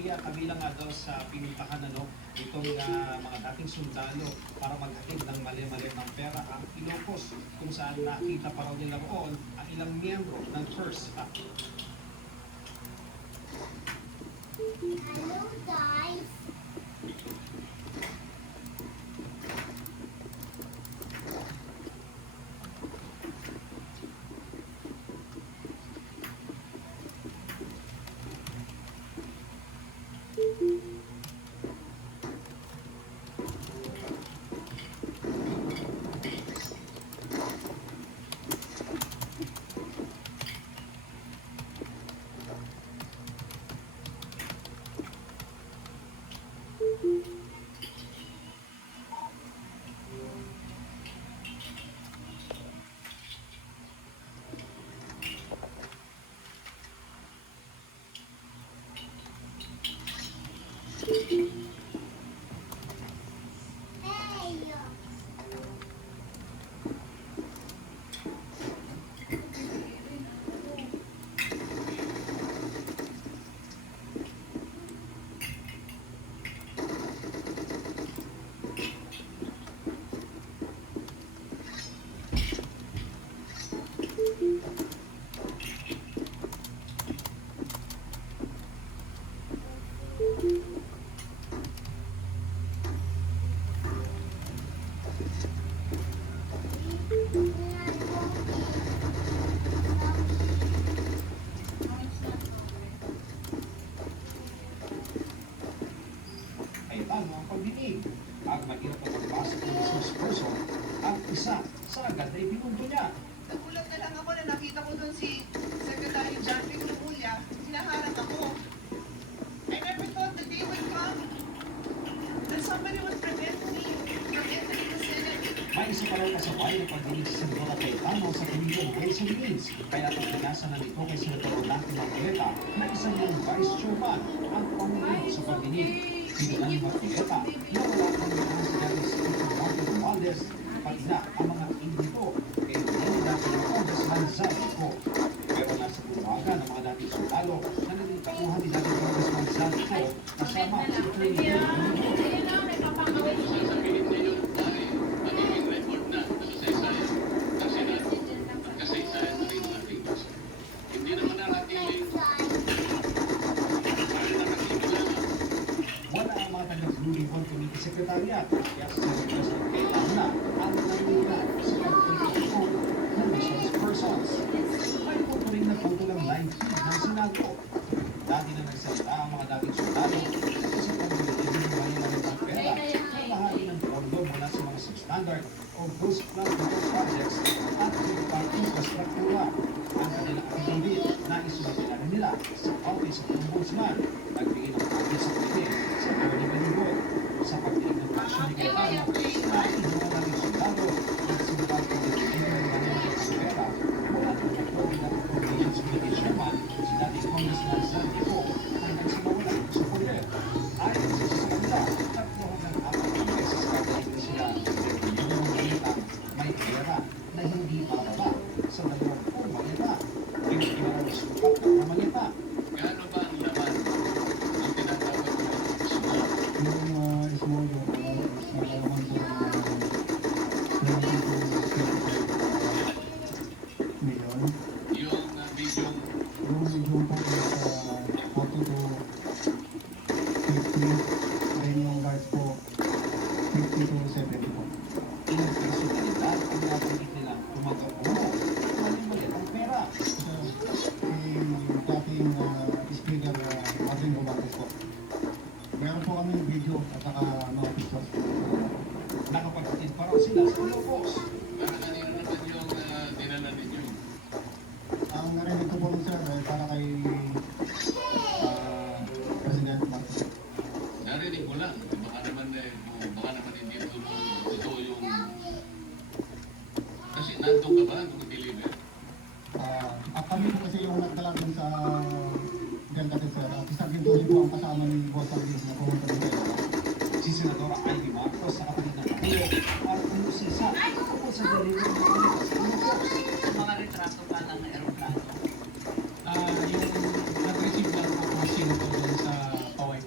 kabilang nga daw sa pinuntahan itong mga dating sundalo para maghatid ng mali-mali ng pera ang Ilocos, kung saan nakita pa raw nila roon ang ilang miyembro ng First. Hello guys! Ang mahirap na pagbasa ng business person, ang isa sa agad ay binundo niya. Nagulat na lang ako na nakita ko doon si Secretary John Vic Lumulya. Hinaharap ako. I never thought the day would come that somebody would prevent me from entering the Senate. May isa pa raw kasabay ng pagdinig si Senadora Cayetano sa Committee on Ways and Means, kaya pagpinasa na nito kay Senador Rolando Marcoleta na isa niyang vice chairman ang pamunin sa pagdinig. Pinunan ni Marcoleta na wala kang mga si Dating Speaker Martin Romualdez, pati na ang mga indito kay hindi dati ng Congressman Zaldico. Pero nasa bumaga ng mga dating sundalo na naging tauhan ni dating Congressman Zaldico kasama si Attorney General. Lulibon Committee Secretariat, kaya sa President Cayetano na ang nangyayari sa pagpapalito ng resource persons. May po rin nagpatulang live feed ng Senado. Dati na nagsalita ang mga dating sundalo sa pagbibigay ng malimalit ng pera na bahagi ng pondo mula sa mga substandard o ghost flood control projects at iba infrastruktura. Ang kanilang affidavit na isulatilan nila sa Office of Ombudsman, nagbigay ng kopya sa Pilipinas sa Attorney Manigol sa pagdinig ng aksyon ni Cayetano na inuwa ng sundalo at sinubal kong ibigay ng malimalit ng pera mula ng Nagpawin at Appropriations Committee Chairman si dating Congressman Zaldico ang nagsimawala sa poder. Ayon sa kanila, tatlohan ng 4 beses katinig na sila yung malita may pera na hindi bababa sa 20 malita. Yung imarang sukat ng malita. Gaano ba ang laman ng tinatawag ng small? Yung small yung nalaman sa million. Yung video, Yung medium po is 40 to 50. Then yung large po 50 to 70 po. Ilang personalidad ang nabanggit nilang tumagabuno at mali-maliit ang pera. So, yung dating speaker Martin Romualdez po. Meron po kami video at saka mga pictures. Nakapagtid pa raw sila sa Ilocos. para kanino naman yung dinala ninyo? Ang narinig ko po nun sir, para kay President Marcos. Narinig mo lang. Baka naman hindi totoo yung... Kasi nandun ka ba nung deliver? Kami po kasi yung nagdala dun sa ganda din sir. Si Sergeant Tony po ang kasama ni Boss Sergeant na pumunta din sir. Si Senadora Ivy Marcos sa kapatid ng Pangulo para pumusisa tungkol sa delivery ng panitas sa Ilocos. Mga retrato pa lang ng aeroplano. Yung nag-receive lang po po sino po doon sa Paway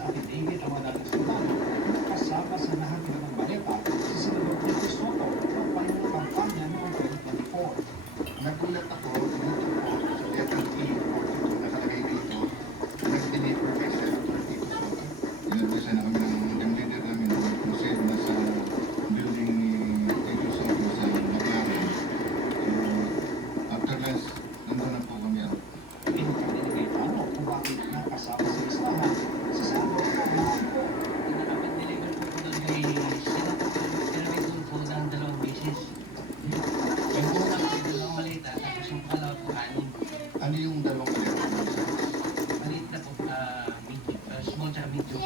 sa affidavit ang mga dating soldado na kasama sa nahatid ng maleta si Senador Tito Soto ng panahon ng kampanya noong 2024. Nagulat ako dito po sa letter E or ito nakalagay dito, nag-deliver kay Senator Tito Soto. Inadvise na kami ng leader namin na mag-proceed na sa building ni Tito Soto sa McLaren. So, after lunch, nandun na po kami. Pinagkali ni Cayetano kung bakit nakasama sa listahan si Senador Tito. Nakapag-deliver po ko doon kay Senator, pero may doon po ng 2 beses. Yung una po, 2 malita, tapos yung pangalawa po, 6. Ano yung dalawang letter? Maliit na po, medium, small tsaka medium.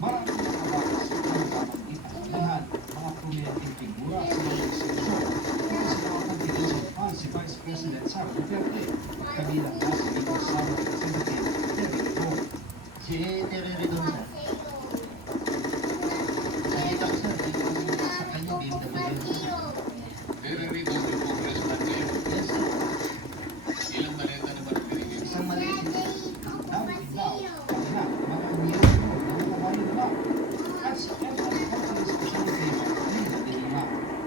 Maraming mga batas ang napapagkita sa lahat, mga prominenteng figura sa mga institusyon. Ito sa mga confidential fund si Vice President Sara Duterte, kabilang na si Bicol Sara Representative Terry Go. Si Terry Redondo. Nakita ko sir, yung sa kanya, BMW. Pero rito, may congressman kayo. Yes sir, Ilang maleta naman ang binigay? isang maliit. Dapat daw, kanina, mga miyembro ng mga bayan at sa Agricultural Specialty, Lina de Lima.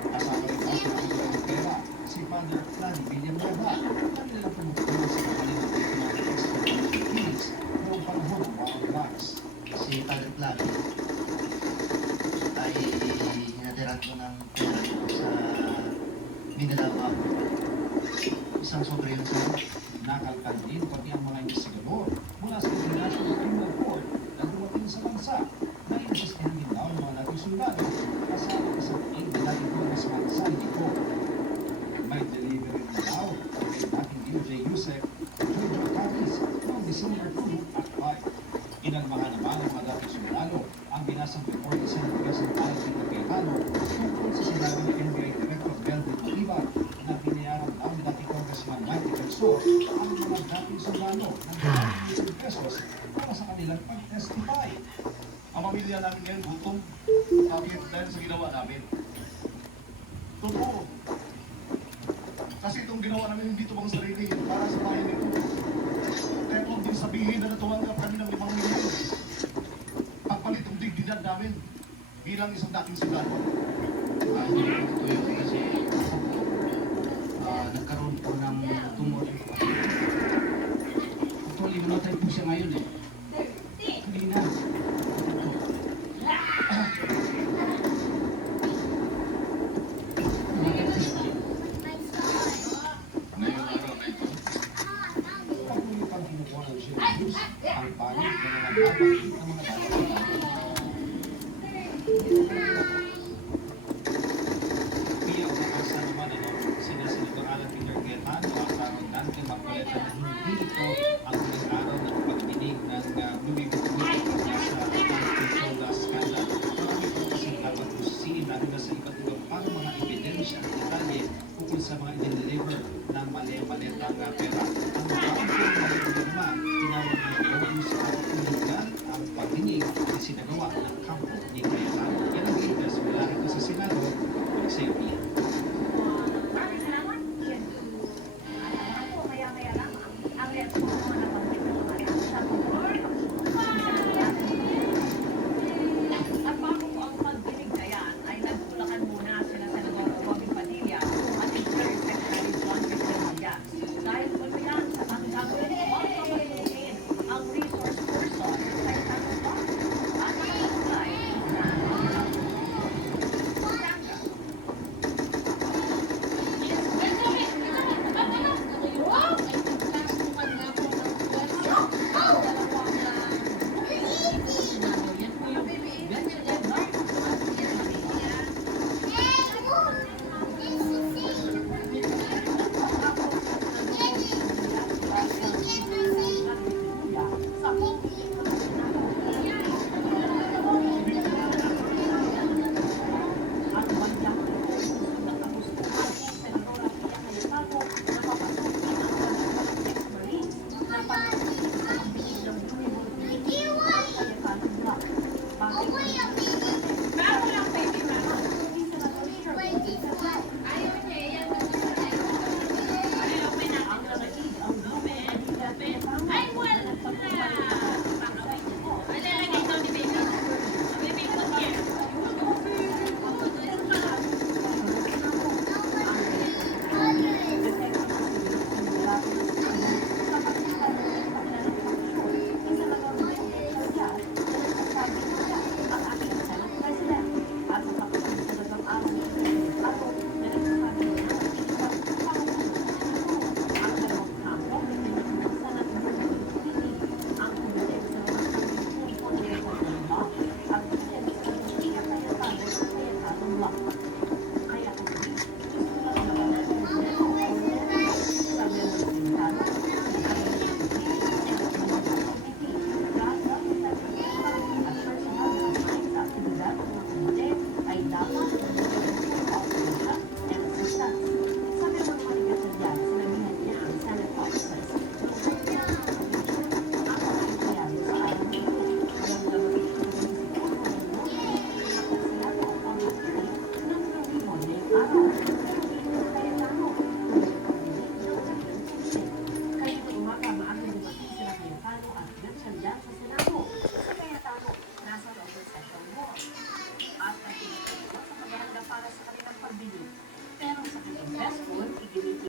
Kasama rin ang pinagiging ng pera, si Father Lani Villanueva, na nilang tumutulong sa kamaling ng mga expert Philippines noong panahon ng War on Drugs. Si Padre Plano ay hinatiran ko ng pera ko sa Mindanao. Isang sobre yun sa Nakalkan din pati ang mga investigador mula sa International Criminal Court na dumating sa bansa na inasistihan din daw ng mga dating sundalo kasama isang aid na dating Congressman Sandy Go. May delivery na daw kay dating DOJ Yusek Jojo Caris noong December 2 at 5. Inalmahan naman ng mga dating sundalo ang binasang report ni Senate President Alvin Cayetano tungkol sa sinabi ni NBI Director Melvin Matiba na binayaran daw ni dating Congressman Mikey Verso ang mga dating sundalo ng ₱1,000,000 para sa kanilang pag-testify. Ang pamilya namin ngayon gutom. Bakit? Dahil sa ginawa namin. Totoo. Kasi itong ginawa namin hindi ito pang sarili. Para sa bayan ito. Kaya huwag din sabihin na natuwanggap kami ng 5 milyon. Pagpalit ang dignidad namin bilang isang dating sundalo. hindi ko ito yun kasi nagkaroon po ng tumor yung kapatid. Actually, namatay po siya ngayon eh. Hindi na. Ngayong araw na ito, Patuloy pang kinukuha ng Shell News ang panig ng mga dapat ng mga dating sundalo.